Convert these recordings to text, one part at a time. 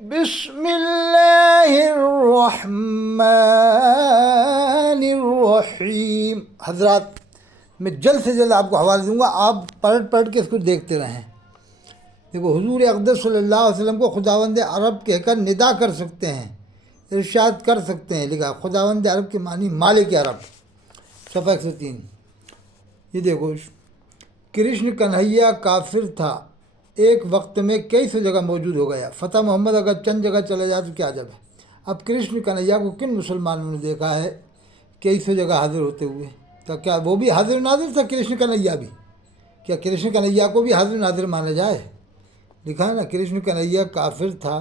بسم اللہ الرحمن الرحیم۔ حضرات میں جلد سے جلد آپ کو حوالہ دوں گا، آپ پلٹ کے اس کو دیکھتے رہیں۔ دیکھو، حضور اقدس صلی اللہ علیہ وسلم کو خداوند عرب کہہ کر ندا کر سکتے ہیں، ارشاد کر سکتے ہیں۔ لکھا خداوند عرب کے معنی مالک عرب، صفحہ 103۔ یہ دیکھو، کرشن کنہیا کافر تھا، ایک وقت میں کئی سو جگہ موجود ہو گیا۔ فتح محمد اگر چند جگہ چلا جائے تو کیا جب ہے۔ اب کرشن کنہیا کو کن مسلمانوں نے دیکھا ہے کئی سو جگہ حاضر ہوتے ہوئے؟ تو کیا وہ بھی حاضر ناظر تھا کرشن کنہیا بھی؟ کیا کرشن کنہیا کو بھی حاضر ناظر مانا جائے؟ لکھا ہے نا، کرشن کنہیا کافر تھا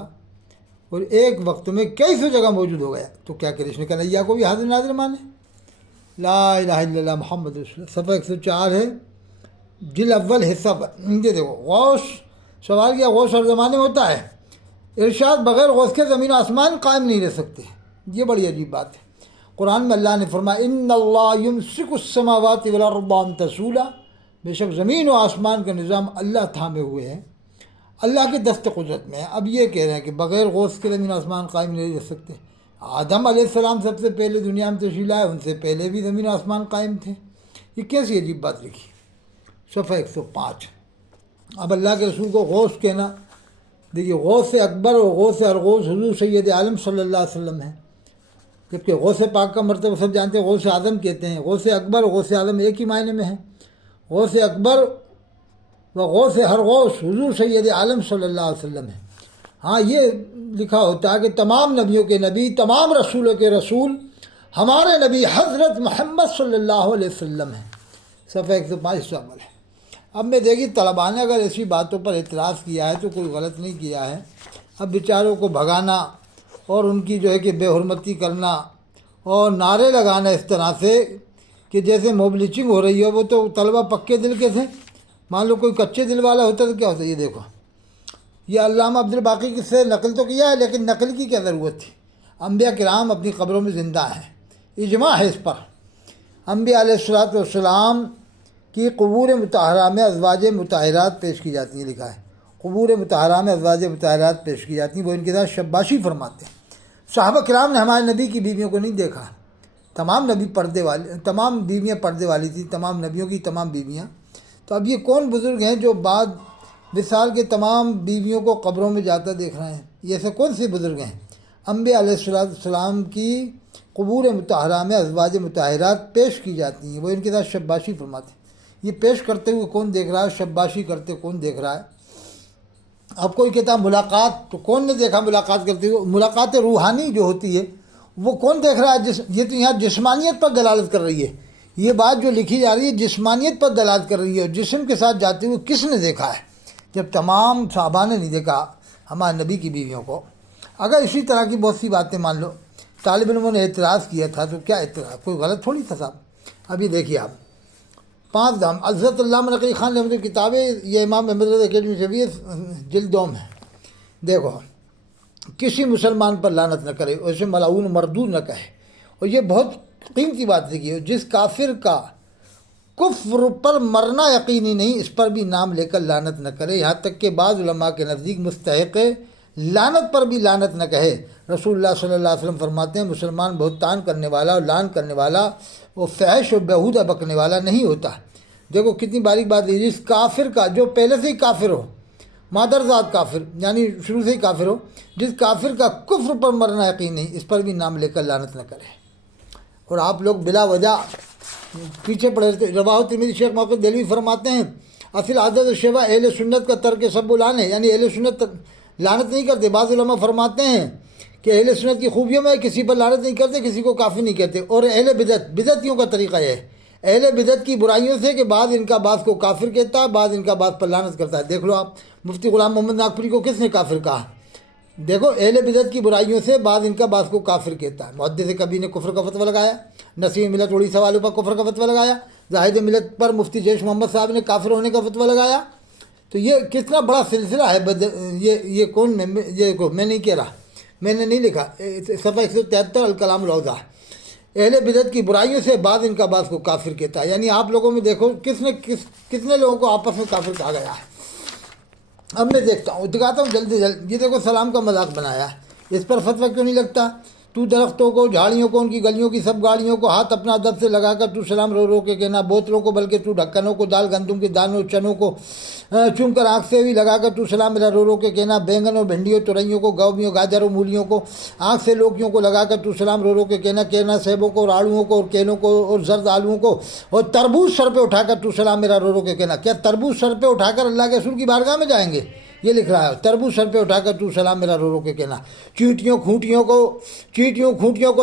اور ایک وقت میں کئی سو جگہ موجود ہو گیا، تو کیا کرشن کنہیا کو بھی حاضر ناظر مانے؟ لا الہ الا اللہ محمد رسول اللہ، صفحہ 104 ہے، جل اول حصہ پر۔ یہ دیکھو، غوث سوال کیا، غوث ہر زمانے میں ہوتا ہے؟ ارشاد بغیر غوث کے زمین و آسمان قائم نہیں رہ سکتے۔ یہ بڑی عجیب بات ہے۔ قرآن میں اللہ نے فرمایا ان اللہ یمسک السماوات والارض ان تزولا، بے شک زمین و آسمان کا نظام اللہ تھامے ہوئے ہیں، اللہ کے دست قدرت میں ہے۔ اب یہ کہہ رہے ہیں کہ بغیر غوث کے زمین و آسمان قائم نہیں رہ سکتے۔ آدم علیہ السلام سب سے پہلے دنیا میں تشریف لائے، ان سے پہلے بھی زمین و آسمان قائم تھے۔ یہ کیسی عجیب بات لکھی؟ صفحہ 105۔ اب اللہ کے رسول کو غوث کہنا، دیکھیے، غوث اکبر اور غوث ارغوث حضور سید عالم صلی اللہ علیہ وسلم ہیں، جبکہ غوث پاک کا مرتبہ سب جانتے ہیں، غوث اعظم کہتے ہیں۔ غوث اکبر اور غوث اعظم ایک ہی معنی میں ہیں۔ غوث اکبر و غوث ارغوث حضور سید عالم صلی اللہ علیہ وسلم ہیں۔ ہاں، یہ لکھا ہوتا ہے کہ تمام نبیوں کے نبی، تمام رسولوں کے رسول ہمارے نبی حضرت محمد صلی اللہ علیہ وسلم ہیں، صفحہ 105 شامل ہے۔ اب میں دیکھیے، طلباء نے اگر ایسی باتوں پر اعتراض کیا ہے تو کوئی غلط نہیں کیا ہے۔ اب بیچاروں کو بھگانا اور ان کی جو ہے کہ بے حرمتی کرنا اور نعرے لگانا اس طرح سے کہ جیسے موب لیچنگ ہو رہی ہے، وہ تو طلباء پکے دل کے تھے۔ مان لو کوئی کچے دل والا ہوتا تو کیا ہوتا؟ یہ دیکھو، یہ علامہ عبد الباقی کی سے نقل تو کیا ہے، لیکن نقل کی کیا ضرورت تھی؟ انبیاء کرام اپنی قبروں میں زندہ ہیں، اجماع ہے اس پر۔ انبیاء علیہ السلام کی قبور مطہرہ میں ازواج مطہرات پیش کی جاتی ہیں۔ لکھا ہے قبور مطہرہ میں ازواج مطہرات پیش کی جاتی ہیں، وہ ان کے ساتھ شباشی فرماتے ہیں۔ صحابہ کرام نے ہمارے نبی کی بیویوں کو نہیں دیکھا، تمام بیویاں پردے والی تھیں، تمام نبیوں کی تمام بیویاں۔ تو اب یہ کون بزرگ ہیں جو بعد وصال کے تمام بیویوں کو قبروں میں جاتا دیکھ رہے ہیں؟ یہ ایسے کون سے بزرگ ہیں؟ انبیاء علیہ السلام کی قبور مطہرہ میں ازواج مطہرات پیش کی جاتی ہیں، وہ ان کے ساتھ شباشی فرماتے ہیں۔ یہ پیش کرتے ہوئے کون دیکھ رہا ہے؟ شباشی کرتے کون دیکھ رہا ہے؟ اب کوئی کہتا ہے ملاقات، تو کون نے دیکھا ملاقات کرتے ہوئے؟ ملاقات روحانی جو ہوتی ہے وہ کون دیکھ رہا ہے؟ یہ تو یہاں جسمانیت پر دلالت کر رہی ہے۔ یہ بات جو لکھی جا رہی ہے جسمانیت پر دلالت کر رہی ہے۔ جسم کے ساتھ جاتے ہوئے کس نے دیکھا ہے جب تمام صحابہ نے نہیں دیکھا ہمارے نبی کی بیویوں کو؟ اگر اسی طرح کی بہت سی باتیں مان لو طالب علموں نے اعتراض کیا تھا تو کیا اعتراض؟ کوئی غلط تھوڑی تھا صاحب۔ ابھی دیکھیے آپ، 5 دھام حضرت علامہ نقی خان نے اپنی کتابیں، یہ امام احمد رضا اکیڈمی سے بھی جلد دوم ہے۔ دیکھو، کسی مسلمان پر لعنت نہ کرے، اسے ملعون مردود نہ کہے، اور یہ بہت قیمتی بات دیکھی ہے، جس کافر کا کفر پر مرنا یقینی نہیں اس پر بھی نام لے کر لعنت نہ کرے، یہاں تک کہ بعض علماء کے نزدیک مستحق لعنت پر بھی لعنت نہ کہے۔ رسول اللہ صلی اللہ علیہ وسلم فرماتے ہیں مسلمان بہتان کرنے والا اور لعن کرنے والا وہ فحش و بیہودہ بکنے والا نہیں ہوتا۔ دیکھو کتنی باریک بات ہے، جس کافر کا جو پہلے سے ہی کافر ہو، مادرزاد کافر یعنی شروع سے ہی کافر ہو، جس کافر کا کفر پر مرنا یقین نہیں اس پر بھی نام لے کر لعنت نہ کرے۔ اور آپ لوگ بلا وجہ پیچھے پڑے رہتے۔ رواہ ترمذی شیخ موقع دہلوی فرماتے ہیں اصل عادت شیوا اہل سنت کا ترک سب لعن ہے، یعنی اہل سنت لعنت نہیں کرتے۔ بعض علماء فرماتے ہیں کہ اہل سنت کی خوبیوں میں کسی پر لعنت نہیں کرتے، کسی کو کافر نہیں کہتے۔ اور اہل بدعتیوں کا طریقہ یہ ہے، اہل بدعت کی برائیوں سے کہ بعض ان کا بعض کو کافر کہتا ہے، بعض ان کا بعض پر لعنت کرتا ہے۔ دیکھ لو آپ، مفتی غلام محمد ناگپوری کو کس نے کافر کہا؟ دیکھو، اہل بدعت کی برائیوں سے بعض ان کا بعض کو کافر کہتا ہے۔ محدث کبیر نے کفر کا فتویٰ لگایا، نصیر ملت اڑی سوالوں پر کفر کا فتویٰ لگایا، زاہد ملت پر مفتی جیش محمد صاحب نے کافر ہونے کا فتویٰ لگایا۔ تو یہ کتنا بڑا سلسلہ ہے۔ یہ کون نے؟ یہ میں نہیں کہہ رہا، میں نے نہیں لکھا، صفحہ 173 الکلام الاوضاح۔ اہل بدعت کی برائیوں سے بعض ان کا بعض کو کافر کہتا ہے، یعنی آپ لوگوں میں دیکھو کتنے لوگوں کو آپس میں کافر کہا گیا ہے۔ اب میں دیکھتا ہوں دکھاتا ہوں جلدی جلد، یہ دیکھو سلام کا مذاق بنایا ہے، اس پر فتویٰ کیوں نہیں لگتا؟ تو درختوں کو، جھاڑیوں کو، ان کی گلیوں کی سب گاڑیوں کو ہاتھ اپنا ادب سے لگا کر تو سلام رو رو کے کہنا، بوتلوں کو بلکہ تو ڈھکنوں کو، دال گندم کے دانوں چنوں کو چوم کر آنکھ سے بھی لگا کر تو سلام میرا رو رو کے کہنا، بینگنوں بھنڈیوں ترئیوں کو، گوبھیوں گاجروں مولیوں کو آنکھ سے لوکیوں کو لگا کر تو سلام رو رو کے کہنا سیبوں کو اور آڑوؤں کو اور کیلوں کو اور زرد آلوؤں کو اور تربوز سر پہ اٹھا کر تو سلام میرا رو رو کے کہنا۔ کیا تربوز سر پہ اٹھا کر اللہ کے رسول کی بارگاہ میں جائیں گے؟ یہ لکھ رہا ہے، تربوز سر پہ اٹھا کر تو سلام میرا رو رو کے کہنا۔ چیٹیوں کھوٹیوں کو،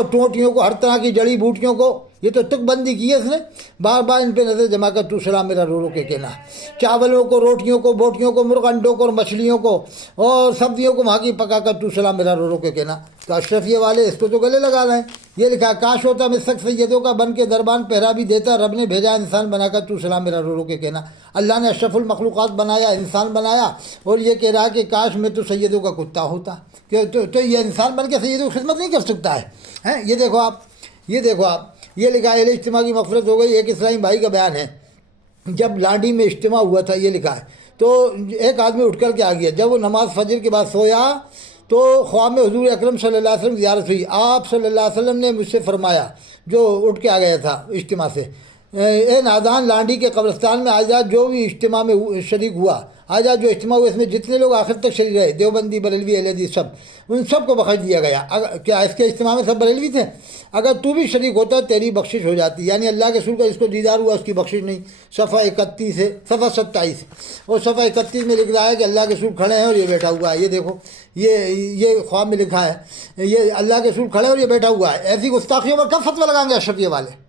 ٹوٹیوں کو، ہر طرح کی جڑی بوٹیوں کو، یہ تو تک بندی کی ہے اس نے، بار بار ان پہ نظر جما کر تو سلام میرا رو رو کے کہنا۔ چاولوں کو، روٹیوں کو، بوٹیوں کو، مرغ انڈوں کو اور مچھلیوں کو اور سبزیوں کو وہاں کی پکا کر تو سلام میرا رو رو کے کہنا۔ تو اشرفیہ والے اس کو تو گلے لگا رہے ہیں۔ یہ لکھا، کاش ہوتا میں سخت سیدوں کا بن کے دربان پہرا بھی دیتا، رب نے بھیجا انسان بنا کر تو سلام میرا رو رو کے کہنا۔ اللہ نے اشرف المخلوقات بنایا، انسان بنایا، اور یہ کہہ رہا کہ کاش میں تو سیدوں کا کتا ہوتا، تو یہ انسان بن کے سیدوں کی خدمت نہیں کر سکتا ہے۔ یہ دیکھو آپ، یہ لکھا ہے، اجتماع کی مغفرت ہو گئی۔ ایک اسلامی بھائی کا بیان ہے، جب لانڈی میں اجتماع ہوا تھا، یہ لکھا ہے، تو ایک آدمی اٹھ کر کے آ گیا، جب وہ نماز فجر کے بعد سویا تو خواب میں حضور اکرم صلی اللہ علیہ وسلم کی زیارت ہوئی۔ آپ صلی اللہ علیہ وسلم نے مجھ سے فرمایا، جو اٹھ کے آ گیا تھا اجتماع سے، اے نادان، لانڈی کے قبرستان میں آ جا، جو بھی اجتماع میں شریک ہوا آ جا، جو اجتماع ہوا اس میں جتنے لوگ آخر تک شریک رہے، دیوبندی، بریلوی، اہل حدیث، سب، ان سب کو بخش دیا گیا۔ کیا اس کے اجتماع میں سب بریلوی تھے؟ اگر تو بھی شریک ہوتا تیری بخشش ہو جاتی، یعنی اللہ کے رسول کا جس کو دیدار ہوا اس کی بخشش نہیں۔ صفحہ 31 ہے، صفحہ 27 اور صفحہ 31 میں لکھ رہا ہے کہ اللہ کے رسول کھڑے ہیں اور یہ بیٹھا ہوا ہے۔ یہ دیکھو، یہ خواب میں لکھا ہے، یہ اللہ کے رسول کھڑے اور یہ بیٹھا ہوا ہے۔ ایسی گستاخیوں پر کب فتویٰ لگائیں گے اشرفیہ والے؟